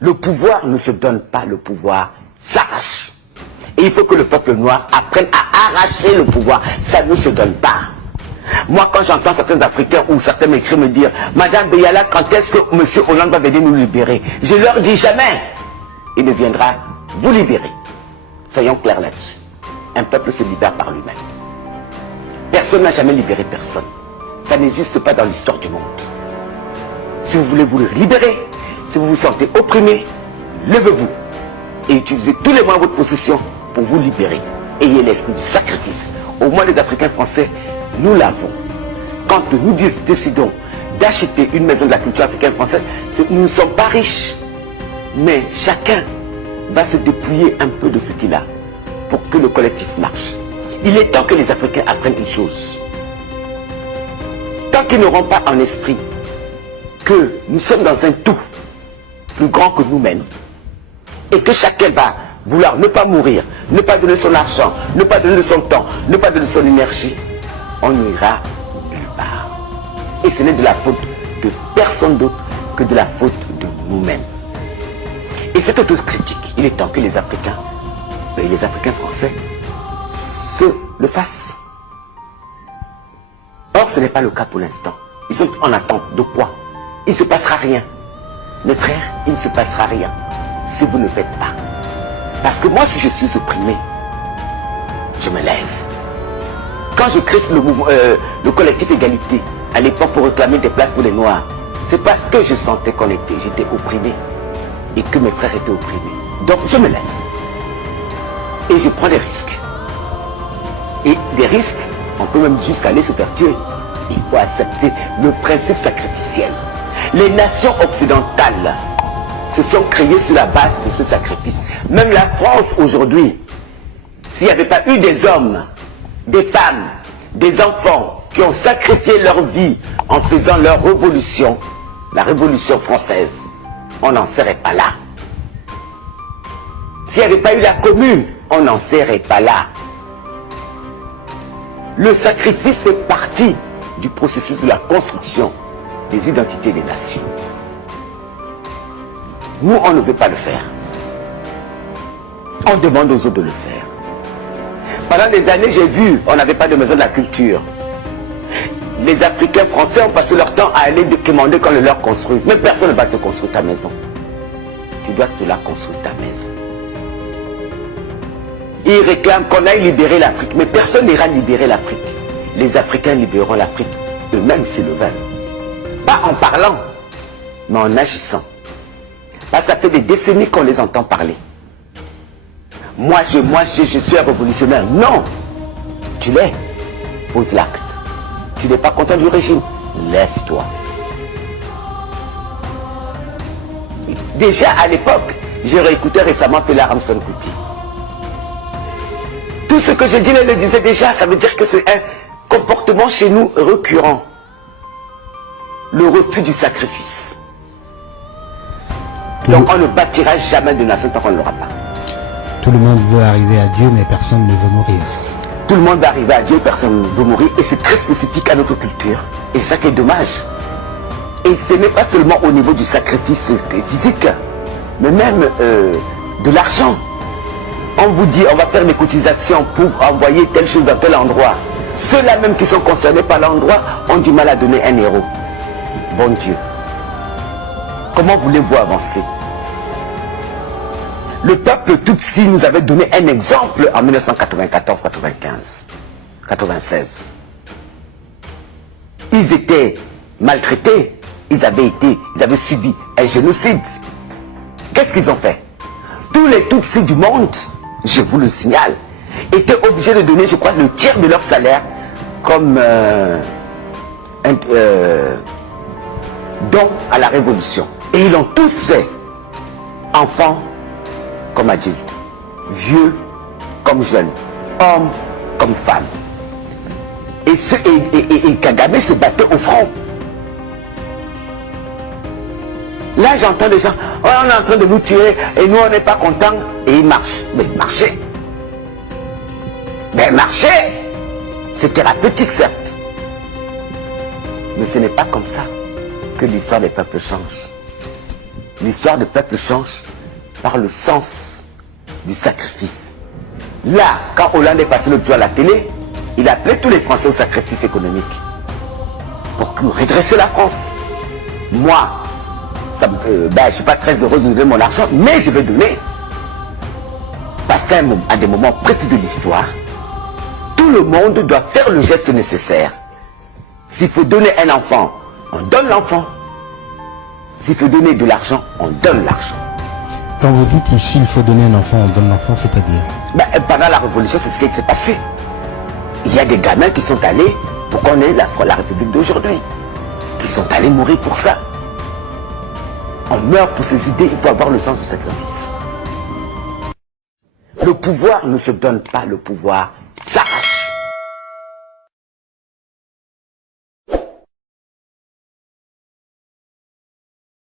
Le pouvoir ne se donne pas, le pouvoir s'arrache. Et il faut que le peuple noir apprenne à arracher le pouvoir. Ça ne se donne pas. Moi, quand j'entends certains Africains ou certains m'écrivent me dire « Madame Beyala, quand est-ce que M. Hollande va venir nous libérer ?» Je leur dis jamais. Il ne viendra vous libérer. Soyons clairs là-dessus. Un peuple se libère par lui-même. Personne n'a jamais libéré personne. Ça n'existe pas dans l'histoire du monde. Si vous voulez vous libérer, si vous vous sentez opprimé, levez-vous et utilisez tous les moyens à votre possession pour vous libérer. Ayez l'esprit du sacrifice. Au moins les Africains français, nous l'avons. Quand nous décidons d'acheter une maison de la culture africaine française, nous ne sommes pas riches. Mais chacun va se dépouiller un peu de ce qu'il a pour que le collectif marche. Il est temps que les Africains apprennent une chose. Tant qu'ils n'auront pas en esprit que nous sommes dans un tout plus grand que nous-mêmes et que chacun va vouloir ne pas mourir, ne pas donner son argent, ne pas donner son temps, ne pas donner son énergie, on n'ira nulle part. Et ce n'est de la faute de personne d'autre que de la faute de nous-mêmes. Et cette autocritique, il est temps que les Africains français se le fassent. Or, ce n'est pas le cas pour l'instant. Ils sont en attente de quoi? Il ne se passera rien. Mes frères, il ne se passera rien si vous ne faites pas. Parce que moi, si je suis opprimé, je me lève. Quand je crée le collectif Égalité, à l'époque pour réclamer des places pour les Noirs, c'est parce que je sentais j'étais opprimé et que mes frères étaient opprimés. Donc je me lève. Et je prends des risques. Et des risques, on peut même jusqu'à aller se faire tuer. Il faut accepter le principe sacrificiel. Les nations occidentales se sont créées sur la base de ce sacrifice. Même la France aujourd'hui, s'il n'y avait pas eu des hommes, des femmes, des enfants qui ont sacrifié leur vie en faisant leur révolution, la révolution française, on n'en serait pas là. S'il n'y avait pas eu la commune, on n'en serait pas là. Le sacrifice fait partie du processus de la construction des identités des nations. Nous, on ne veut pas le faire. On demande aux autres de le faire. Pendant des années, j'ai vu, on n'avait pas de maison de la culture. Les Africains français ont passé leur temps à aller demander qu'on le leur construise. Mais personne ne va te construire ta maison. Tu dois te la construire ta maison. Ils réclament qu'on aille libérer l'Afrique, mais personne n'ira libérer l'Afrique. Les Africains libéreront l'Afrique eux-mêmes s'ils le veulent. Pas en parlant, mais en agissant. Parce que ça fait des décennies qu'on les entend parler. Moi, je suis un révolutionnaire. Non, tu l'es. Pose l'acte. Tu n'es pas content du régime. Lève-toi. Déjà à l'époque, j'ai réécouté récemment Fela Ramson Kuti. Tout ce que je dis, elle le disait déjà, ça veut dire que c'est un comportement chez nous récurrent. Le refus du sacrifice. Donc on ne bâtira jamais de nation tant qu'on ne l'aura pas. Tout le monde veut arriver à Dieu, mais personne ne veut mourir. Tout le monde va arriver à Dieu, personne ne veut mourir. Et c'est très spécifique à notre culture. Et c'est ça qui est dommage. Et ce n'est pas seulement au niveau du sacrifice physique, mais même de l'argent. On vous dit, on va faire des cotisations pour envoyer telle chose à tel endroit. Ceux-là même qui sont concernés par l'endroit ont du mal à donner 1 euro. Bon Dieu. Comment voulez-vous avancer? Le peuple Tutsi nous avait donné un exemple en 1994, 95, 96. Ils étaient maltraités, ils avaient subi un génocide. Qu'est-ce qu'ils ont fait? Tous les Tutsis du monde, je vous le signale, étaient obligés de donner, je crois, le tiers de leur salaire comme don à la révolution. Et ils l'ont tous fait, enfants comme adultes, vieux comme jeunes, hommes comme femmes. Et Kagame se battait au front. Là, j'entends des gens, oh, on est en train de nous tuer et nous, on n'est pas contents. Et ils marchent. Mais marcher. Mais marcher, c'est thérapeutique, certes. Mais ce n'est pas comme ça que l'histoire des peuples change. l'histoire du peuple change par le sens du sacrifice. Là, quand Hollande est passé l'autre jour à la télé, il appelait tous les Français au sacrifice économique pour redresser la France. Moi, je ne suis pas très heureuse de donner mon argent, mais je vais donner. Parce qu'à des moments précis de l'histoire, tout le monde doit faire le geste nécessaire. S'il faut donner un enfant, on donne l'enfant. S'il faut donner de l'argent, on donne l'argent. Quand vous dites ici, il faut donner un enfant, on donne l'enfant, c'est-à-dire pendant la Révolution, c'est ce qui s'est passé. Il y a des gamins qui sont allés pour qu'on ait la République d'aujourd'hui. Qui sont allés mourir pour ça. On meurt pour ses idées, il faut avoir le sens du sacrifice. Le pouvoir ne se donne pas, le pouvoir